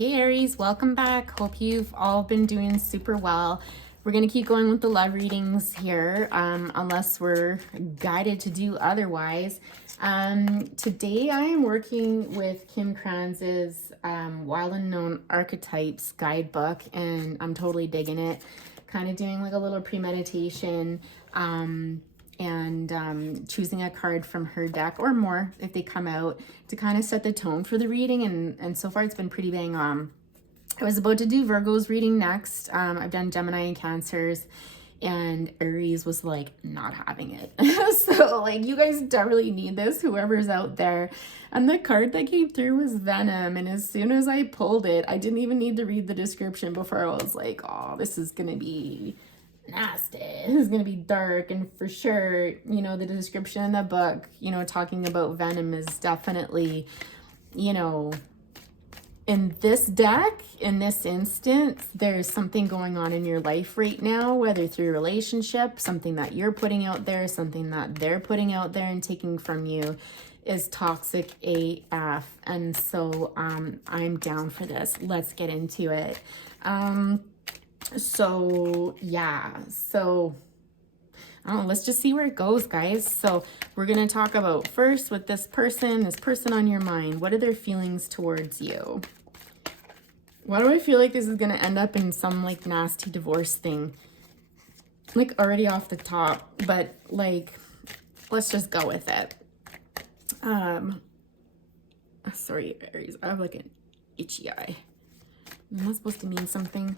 Hey Aries, welcome back. Hope you've all been doing super well. We're going to keep going with the love readings here, unless we're guided to do otherwise. Today I am working with Kim Kranz's Wild Unknown Archetypes guidebook, and I'm totally digging it. Kind of doing like a little premeditation and choosing a card from her deck or more if they come out to kind of set the tone for the reading, and so far it's been pretty bang on. I was about to do Virgo's reading next. I've done Gemini and Cancers, and Aries was like not having it. So like, you guys definitely need this, whoever's out there. And the card that came through was Venom, and as soon as I pulled it, I didn't even need to read the description before I was like, oh, this is gonna be nasty. This is gonna be dark. And for sure, you know, the description in the book, you know, talking about Venom is definitely, you know, in this deck, in this instance, there's something going on in your life right now, whether through relationship, something that you're putting out there, something that they're putting out there and taking from you is toxic AF. And so I'm down for this. Let's get into it. So yeah, so I don't know, let's just see where it goes, guys. So we're going to talk about first with this person on your mind. What are their feelings towards you? Why do I feel like this is going to end up in some like nasty divorce thing? Like already off the top, but like, let's just go with it. Sorry, Aries, I have like an itchy eye. Am I supposed to mean something?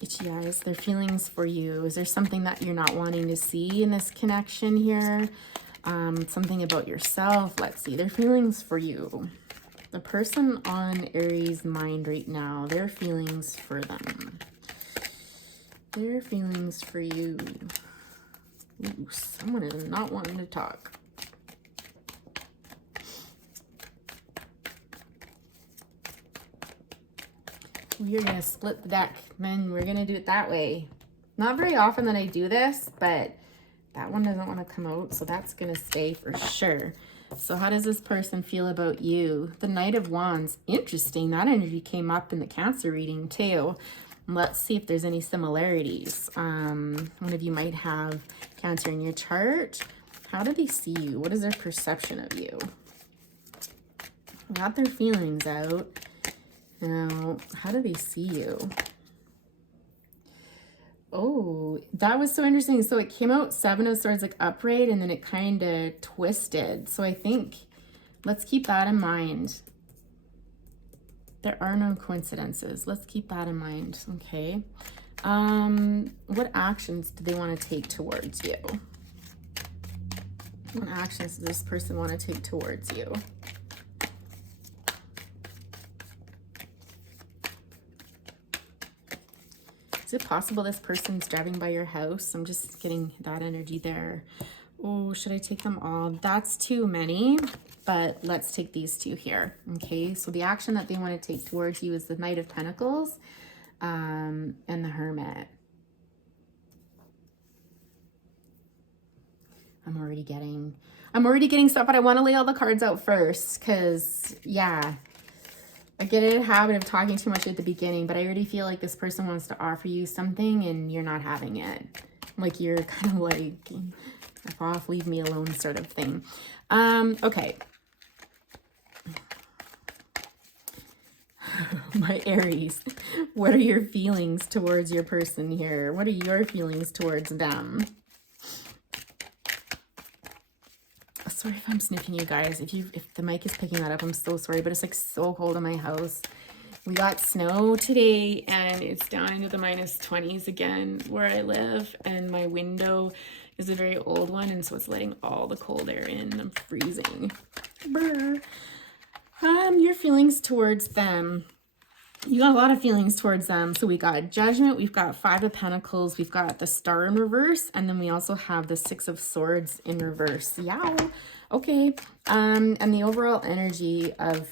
Itchy eyes, their feelings for you. Is there something that you're not wanting to see in this connection here? Something about yourself. Let's see, their feelings for you. The person on Aries' mind right now, their feelings for them. Their feelings for you. Ooh, someone is not wanting to talk. We're going to split the deck, man. We're going to do it that way. Not very often that I do this, but that one doesn't want to come out, so that's going to stay for sure. So how does this person feel about you? The Knight of Wands. Interesting. That energy came up in the Cancer reading too. Let's see if there's any similarities. One of you might have Cancer in your chart. How do they see you? What is their perception of you? Got their feelings out. Now, how do they see you? Oh, that was so interesting. So it came out Seven of Swords like upright, and then it kind of twisted. So I think, let's keep that in mind. There are no coincidences. Let's keep that in mind, okay? What actions do they want to take towards you? What actions does this person want to take towards you? Is it possible this person's driving by your house? I'm just getting that energy there. Oh, should I take them all? That's too many, but let's take these two here. Okay, so the action that they want to take towards you is the Knight of Pentacles and the Hermit. I'm already getting stuff, but I want to lay all the cards out first because, yeah, I get in a habit of talking too much at the beginning, but I already feel like this person wants to offer you something and you're not having it. Like you're kind of like, F off, leave me alone sort of thing. Okay. My Aries, what are your feelings towards your person here? What are your feelings towards them? Sorry if I'm sniffing, you guys. If the mic is picking that up, I'm so sorry, but it's like so cold in my house. We got snow today and it's down into the -20s again where I live, and my window is a very old one, and so it's letting all the cold air in. I'm freezing. Brr. Your feelings towards them. You got a lot of feelings towards them. So we got Judgment, we've got Five of Pentacles, we've got the Star in reverse, and then we also have the Six of Swords in reverse. Yeah, okay. And the overall energy of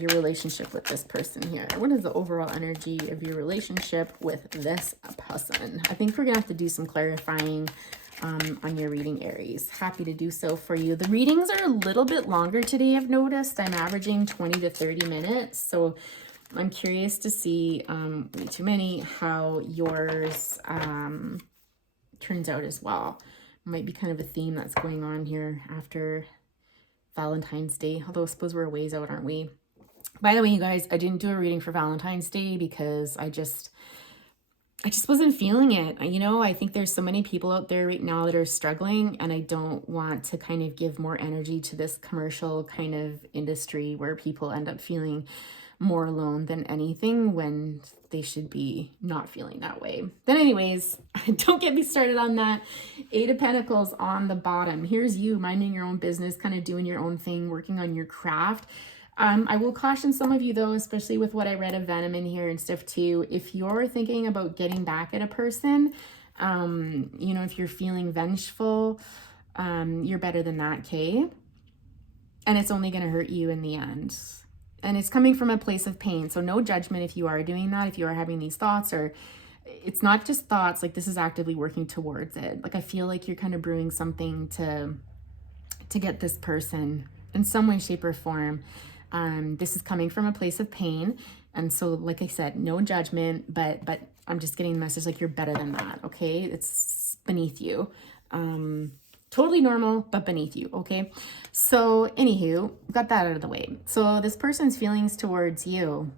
your relationship with this person here. What is the overall energy of your relationship with this person? I think we're gonna have to do some clarifying on your reading, Aries. Happy to do so for you. The readings are a little bit longer today, I've noticed. I'm averaging 20 to 30 minutes, so I'm curious to see, way too many, how yours turns out as well. Might be kind of a theme that's going on here after Valentine's Day, although I suppose we're a ways out, aren't we? By the way, you guys, I didn't do a reading for Valentine's Day because I just wasn't feeling it. You know, I think there's so many people out there right now that are struggling, and I don't want to kind of give more energy to this commercial kind of industry where people end up feeling more alone than anything when they should be not feeling that way. Then anyways, don't get me started on that. 8 of Pentacles on the bottom. Here's you minding your own business, kind of doing your own thing, working on your craft. I will caution some of you though, especially with what I read of Venom in here and stuff too. If you're thinking about getting back at a person, you know, if you're feeling vengeful, you're better than that, okay? And it's only going to hurt you in the end. And it's coming from a place of pain. So no judgment if you are doing that, if you are having these thoughts, or it's not just thoughts, like this is actively working towards it. Like I feel like you're kind of brewing something to get this person in some way, shape, or form. This is coming from a place of pain. And so, like I said, no judgment, but I'm just getting the message like you're better than that, okay? It's beneath you. Totally normal, but beneath you, okay? So, anywho, got that out of the way. So, this person's feelings towards you.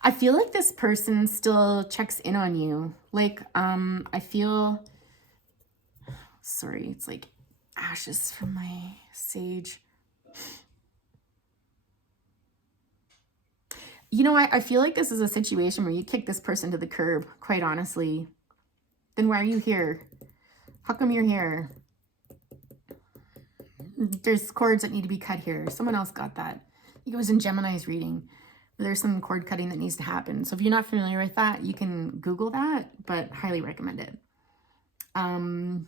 I feel like this person still checks in on you. Like, I feel... Sorry, it's like ashes from my sage. You know, I feel like this is a situation where you kick this person to the curb, quite honestly. Then why are you here? How come you're here? There's cords that need to be cut here. Someone else got that. I think it was in Gemini's reading. There's some cord cutting that needs to happen. So if you're not familiar with that, you can Google that, but highly recommend it. Because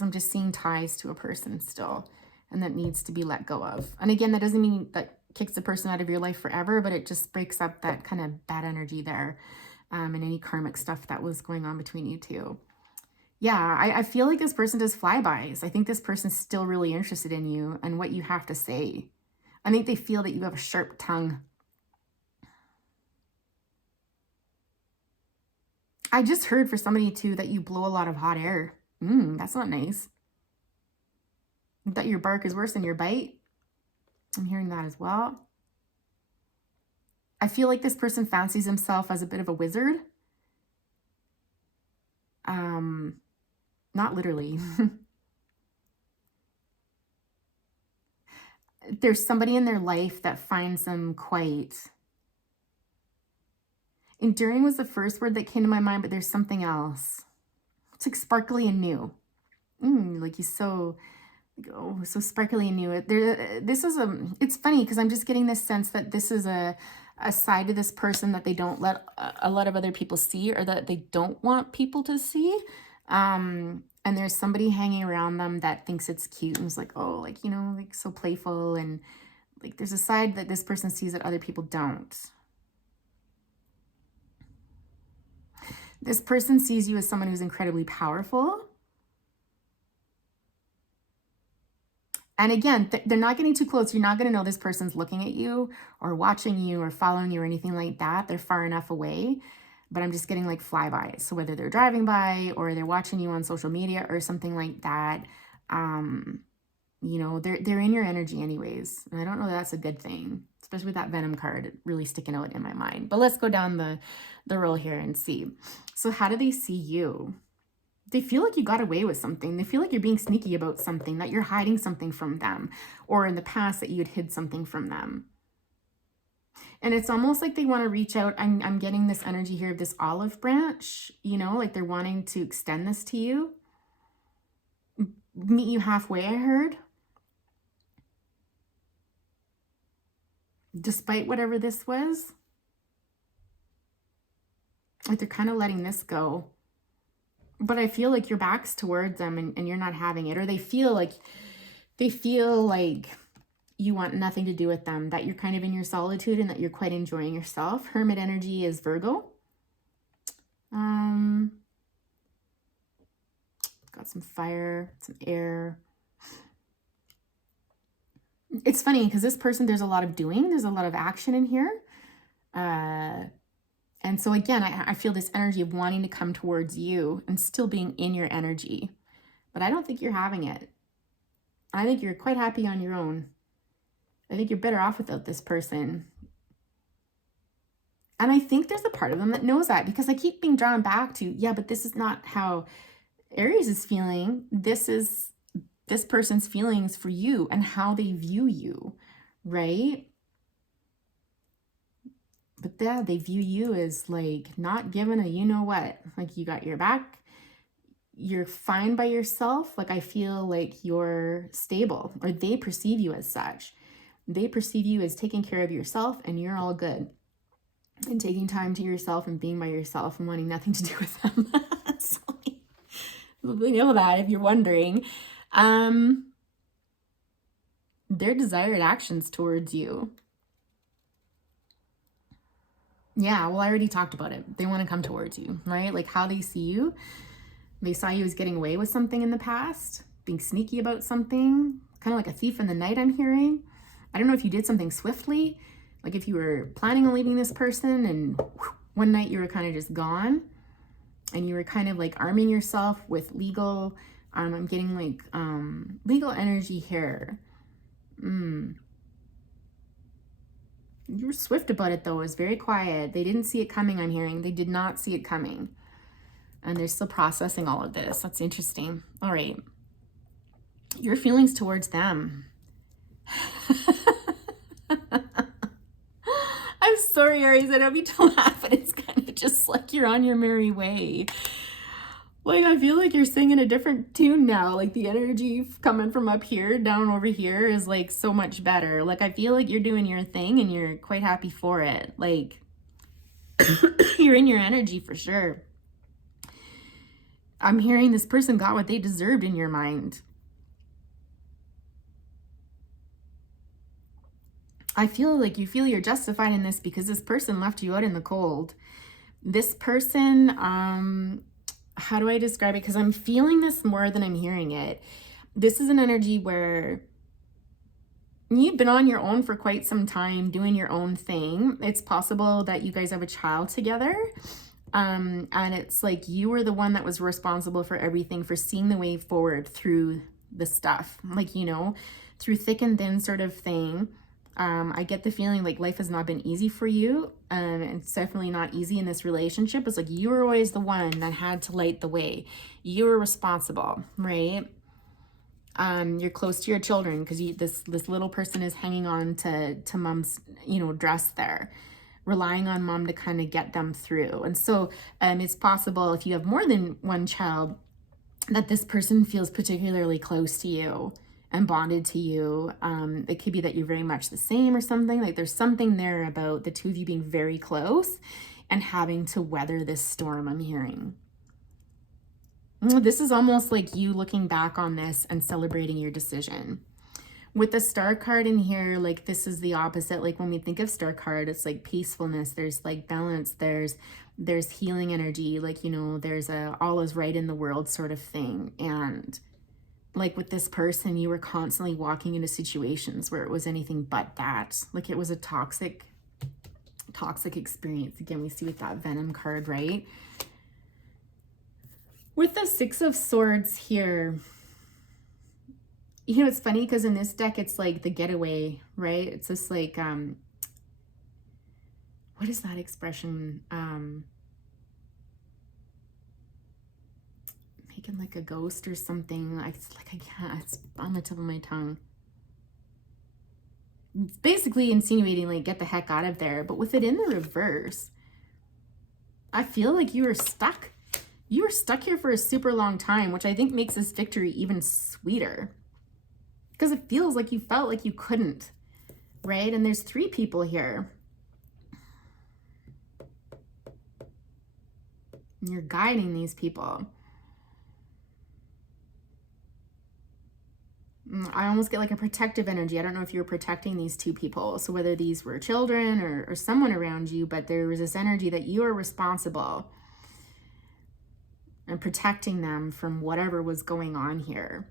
I'm just seeing ties to a person still, and that needs to be let go of. And again, that doesn't mean that kicks the person out of your life forever, but it just breaks up that kind of bad energy there, and any karmic stuff that was going on between you two. Yeah, I feel like this person does flybys. I think this person's still really interested in you and what you have to say. I think they feel that you have a sharp tongue. I just heard for somebody too that you blow a lot of hot air. That's not nice. That your bark is worse than your bite. I'm hearing that as well. I feel like this person fancies himself as a bit of a wizard. Not literally. There's somebody in their life that finds them quite... Enduring was the first word that came to my mind, but there's something else. It's like sparkly and new. Like he's so... Oh, so sparkly and new. This is it's funny because I'm just getting this sense that this is a side to this person that they don't let a lot of other people see, or that they don't want people to see. And there's somebody hanging around them that thinks it's cute and is like, oh, like, you know, like so playful. And like there's a side that this person sees that other people don't. This person sees you as someone who's incredibly powerful. And again, they're not getting too close. You're not going to know this person's looking at you or watching you or following you or anything like that. They're far enough away. But I'm just getting like flybys. So whether they're driving by or they're watching you on social media or something like that, you know, they're in your energy anyways. And I don't know that that's a good thing, especially with that Venom card really sticking out in my mind. But let's go down the roll here and see. So how do they see you? They feel like you got away with something. They feel like you're being sneaky about something, that you're hiding something from them, or in the past that you'd hid something from them. And it's almost like they want to reach out. I'm getting this energy here of this olive branch, you know, like they're wanting to extend this to you. Meet you halfway, I heard. Despite whatever this was. Like they're kind of letting this go. But I feel like your back's towards them and you're not having it. Or they feel like you want nothing to do with them, that you're kind of in your solitude and that you're quite enjoying yourself. Hermit energy is Virgo. Got some fire, some air. It's funny because this person, there's a lot of doing, there's a lot of action in here. And so again, I feel this energy of wanting to come towards you and still being in your energy. But I don't think you're having it. I think you're quite happy on your own. I think you're better off without this person. And I think there's a part of them that knows that, because I keep being drawn back to, yeah, but this is not how Aries is feeling. This is this person's feelings for you and how they view you, right? But yeah, they view you as like not given a you know what, like you got your back, you're fine by yourself. Like I feel like you're stable, or they perceive you as such. They perceive you as taking care of yourself and you're all good. And taking time to yourself and being by yourself and wanting nothing to do with them. So, you know that if you're wondering. Their desired actions towards you. Yeah, well, I already talked about it. They want to come towards you, right? Like how they see you. They saw you as getting away with something in the past, being sneaky about something, kind of like a thief in the night, I'm hearing. I don't know if you did something swiftly, like if you were planning on leaving this person and one night you were kind of just gone and you were kind of like arming yourself with legal, I'm getting like legal energy here. You were swift about it though. It was very quiet. They didn't see it coming, I'm hearing. They did not see it coming. And they're still processing all of this. That's interesting. All right. Your feelings towards them. I'm sorry, Aries. I don't mean to laugh, but it's kind of just like you're on your merry way. Like, I feel like you're singing a different tune now. Like, the energy coming from up here down over here is, like, so much better. Like, I feel like you're doing your thing and you're quite happy for it. Like, you're in your energy for sure. I'm hearing this person got what they deserved in your mind. I feel like you feel you're justified in this because this person left you out in the cold. This person, how do I describe it? Because I'm feeling this more than I'm hearing it. This is an energy where you've been on your own for quite some time, doing your own thing. It's possible that you guys have a child together. And it's like you were the one that was responsible for everything, for seeing the way forward through the stuff. Like, you know, through thick and thin sort of thing. I get the feeling like life has not been easy for you. It's definitely not easy in this relationship. It's like you were always the one that had to light the way. You were responsible, right? You're close to your children because this little person is hanging on to mom's, you know, dress there, relying on mom to kind of get them through. And so it's possible if you have more than one child that this person feels particularly close to you and bonded to you. It could be that you're very much the same or something. Like there's something there about the two of you being very close and having to weather this storm, I'm hearing. This is almost like you looking back on this and celebrating your decision. With the star card in here, like this is the opposite. Like when we think of star card, it's like peacefulness. There's like balance. There's healing energy. Like, you know, there's a all is right in the world sort of thing. And like with this person, you were constantly walking into situations where it was anything but that. Like it was a toxic experience. Again, we see with that Venom card, right? With the Six of Swords here, you know, it's funny because in this deck, it's like the getaway, right? It's just like, what is that expression? Making like a ghost or something. It's like I can't, it's on the tip of my tongue. It's basically insinuating like get the heck out of there. But with it in the reverse, I feel like you were stuck. You were stuck here for a super long time, which I think makes this victory even sweeter. Because it feels like you felt like you couldn't, right? And there's 3 people here. And you're guiding these people. I almost get like a protective energy. I don't know if you were protecting these 2 people. So whether these were children or someone around you, but there was this energy that you are responsible and protecting them from whatever was going on here.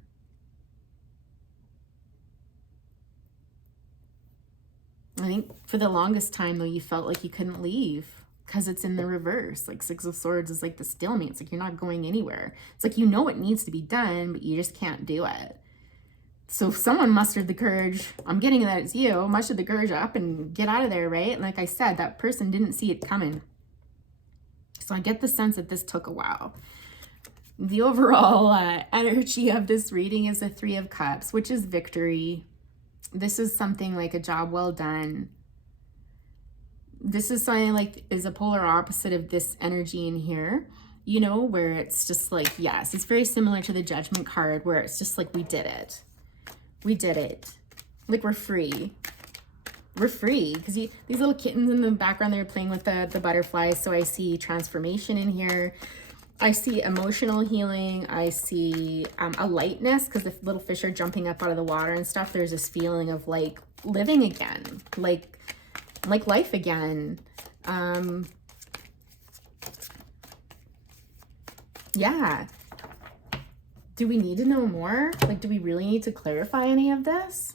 I think for the longest time, though, you felt like you couldn't leave because it's in the reverse. Like Six of Swords is like the stalemate. It's like you're not going anywhere. It's like you know it needs to be done, but you just can't do it. So if someone mustered the courage, I'm getting that it's you, mustered the courage up and get out of there, right? And like I said, that person didn't see it coming. So I get the sense that this took a while. The overall energy of this reading is the Three of Cups, which is victory. This is something like a job well done. This is something like is a polar opposite of this energy in here, you know, where it's just like, yes, it's very similar to the Judgment card where it's just like, we did it. We did it. Like we're free. We're free. Because these little kittens in the background, they're playing with the butterflies. So I see transformation in here. I see emotional healing. I see a lightness because the little fish are jumping up out of the water and stuff. There's this feeling of like living again, like life again. Yeah. Do we need to know more? Like, do we really need to clarify any of this?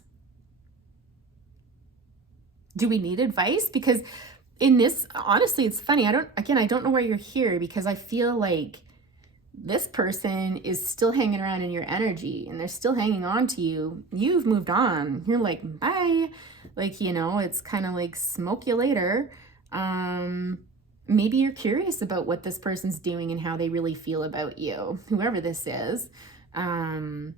Do we need advice? Because in this, honestly, it's funny. I don't know why you're here because I feel like this person is still hanging around in your energy and they're still hanging on to you. You've moved on. You're like, bye. Like, you know, it's kind of like smoke you later. Maybe you're curious about what this person's doing and how they really feel about you, whoever this is. I'm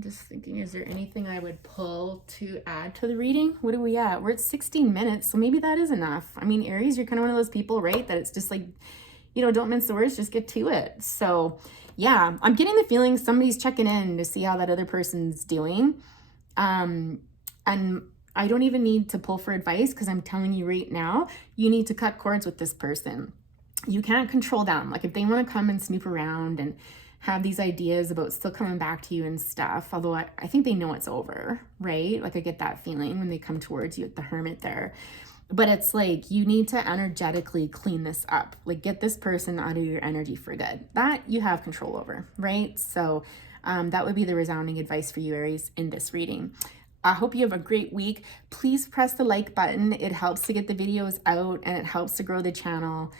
just thinking, is there anything I would pull to add to the reading? What are we at? We're at 16 minutes, so maybe that is enough. I mean, Aries, you're kind of one of those people, right? That it's just like, you know, don't mince the words, just get to it. So yeah, I'm getting the feeling somebody's checking in to see how that other person's doing. And I don't even need to pull for advice because I'm telling you right now, you need to cut cords with this person. You can't control them. Like if they want to come and snoop around and have these ideas about still coming back to you and stuff, although I think they know it's over, right? Like I get that feeling when they come towards you at the Hermit there. But it's like you need to energetically clean this up. Like get this person out of your energy for good. That you have control over, right? So that would be the resounding advice for you, Aries, in this reading. I hope you have a great week. Please press the like button. It helps to get the videos out and it helps to grow the channel.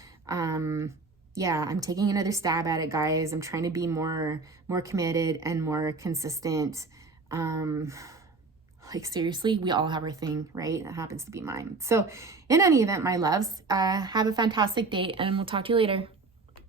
Yeah, I'm taking another stab at it, guys. I'm trying to be more committed and more consistent. Like seriously, we all have our thing, right? That happens to be mine. So in any event, my loves, have a fantastic day and we'll talk to you later.